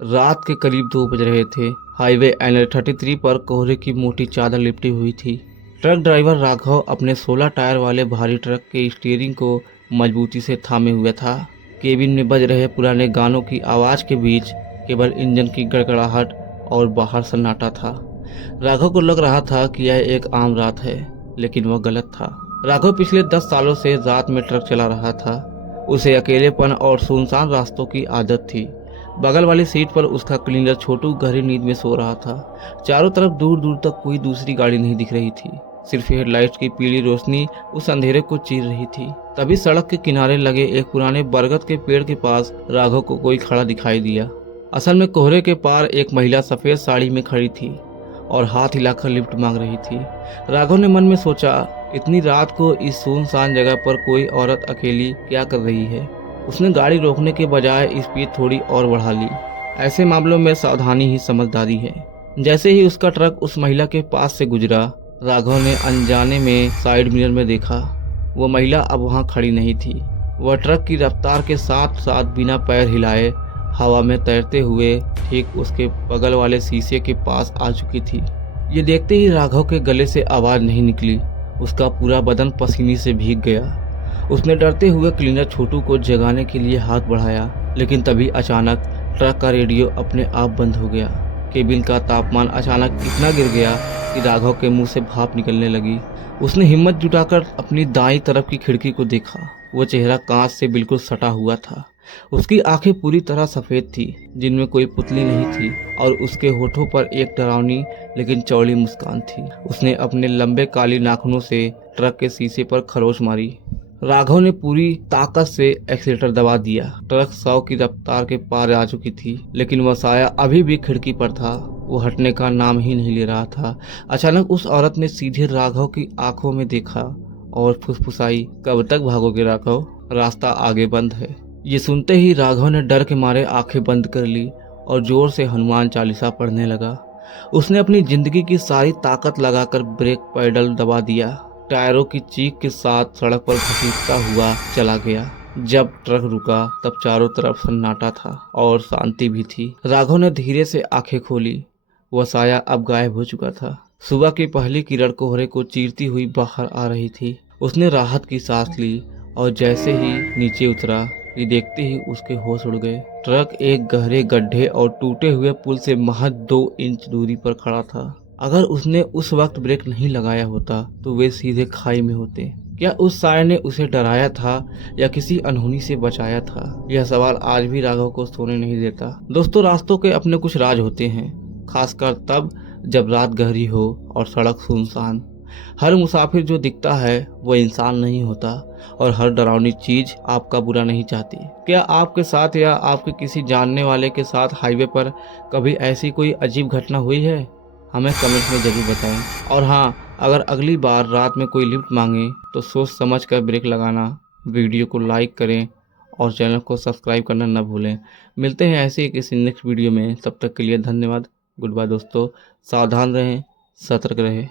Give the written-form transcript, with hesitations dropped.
रात के करीब 2 बज रहे थे। हाईवे NH-33 पर कोहरे की मोटी चादर लिपटी हुई थी। ट्रक ड्राइवर राघव अपने 16 टायर वाले भारी ट्रक के स्टीयरिंग को मजबूती से थामे हुए था। केबिन में बज रहे पुराने गानों की आवाज़ के बीच केवल इंजन की गड़गड़ाहट और बाहर सन्नाटा था। राघव को लग रहा था कि यह एक आम रात है, लेकिन वह गलत था। राघव पिछले 10 सालों से रात में ट्रक चला रहा था। उसे अकेलेपन और सुनसान रास्तों की आदत थी। बगल वाली सीट पर उसका क्लीनर छोटू गहरी नींद में सो रहा था। चारों तरफ दूर दूर तक कोई दूसरी गाड़ी नहीं दिख रही थी। सिर्फ हेडलाइट की पीली रोशनी उस अंधेरे को चीर रही थी। तभी सड़क के किनारे लगे एक पुराने बरगद के पेड़ के पास राघव को कोई खड़ा दिखाई दिया। असल में कोहरे के पार एक महिला सफेद साड़ी में खड़ी थी और हाथ हिलाकर लिफ्ट मांग रही थी। राघव ने मन में सोचा, इतनी रात को इस सुनसान जगह पर कोई औरत अकेली क्या कर रही है। उसने गाड़ी रोकने के बजाय स्पीड थोड़ी और बढ़ा ली। ऐसे मामलों में सावधानी ही समझदारी है। जैसे ही उसका ट्रक उस महिला के पास से गुजरा, राघव ने अनजाने में साइड मिरर में देखा। वो महिला अब वहाँ खड़ी नहीं थी। वह ट्रक की रफ्तार के साथ साथ बिना पैर हिलाए हवा में तैरते हुए ठीक उसके बगल वाले शीशे के पास आ चुकी थी। ये देखते ही राघव के गले से आवाज़ नहीं निकली। उसका पूरा बदन पसीने से भीग गया। उसने डरते हुए क्लीनर छोटू को जगाने के लिए हाथ बढ़ाया, लेकिन तभी अचानक ट्रक का रेडियो अपने आप बंद हो गया। केबिन का तापमान अचानक इतना गिर गया कि राघव के मुंह से भाप निकलने लगी। उसने हिम्मत जुटाकर अपनी दाईं तरफ की खिड़की को देखा। वो चेहरा कांच से बिल्कुल सटा हुआ था। उसकी आंखें पूरी तरह सफ़ेद थी, जिनमें कोई पुतली नहीं थी, और उसके होठों पर एक डरावनी लेकिन चौड़ी मुस्कान थी। उसने अपने लंबे काली नाखूनों से ट्रक के शीशे पर खरोच मारी। राघव ने पूरी ताकत से एक्सीलेटर दबा दिया। ट्रक 100 की रफ्तार के पार आ चुकी थी, लेकिन वह साया अभी भी खिड़की पर था। वो हटने का नाम ही नहीं ले रहा था। अचानक उस औरत ने सीधे राघव की आंखों में देखा और फुसफुसाई, कब तक भागोगे राघव, रास्ता आगे बंद है। ये सुनते ही राघव ने डर के मारे आंखें बंद कर ली और जोर से हनुमान चालीसा पढ़ने लगा। उसने अपनी जिंदगी की सारी ताकत लगाकर ब्रेक पैडल दबा दिया। टायरों की चीख के साथ सड़क पर घसीटता हुआ चला गया। जब ट्रक रुका तब चारों तरफ सन्नाटा था और शांति भी थी। राघव ने धीरे से आंखें खोली। वह साया अब गायब हो चुका था। सुबह की पहली किरण कोहरे को चीरती हुई बाहर आ रही थी। उसने राहत की सांस ली और जैसे ही नीचे उतरा, ये देखते ही उसके होश उड़ गए। ट्रक एक गहरे गड्ढे और टूटे हुए पुल से महज 2 इंच दूरी पर खड़ा था। अगर उसने उस वक्त ब्रेक नहीं लगाया होता तो वे सीधे खाई में होते। क्या उस साय ने उसे डराया था या किसी अनहोनी से बचाया था? यह सवाल आज भी राघव को सोने नहीं देता। दोस्तों, रास्तों के अपने कुछ राज होते हैं, खासकर तब जब रात गहरी हो और सड़क सुनसान। हर मुसाफिर जो दिखता है वो इंसान नहीं होता, और हर डरावनी चीज आपका बुरा नहीं चाहती। क्या आपके साथ या आपके किसी जानने वाले के साथ हाईवे पर कभी ऐसी कोई अजीब घटना हुई है? हमें कमेंट में जरूर बताएं। और हाँ, अगर अगली बार रात में कोई लिफ्ट मांगे तो सोच समझ कर ब्रेक लगाना। वीडियो को लाइक करें और चैनल को सब्सक्राइब करना न भूलें। मिलते हैं ऐसे ही किसी नेक्स्ट वीडियो में। तब तक के लिए धन्यवाद। गुड बाय दोस्तों। सावधान रहें, सतर्क रहें।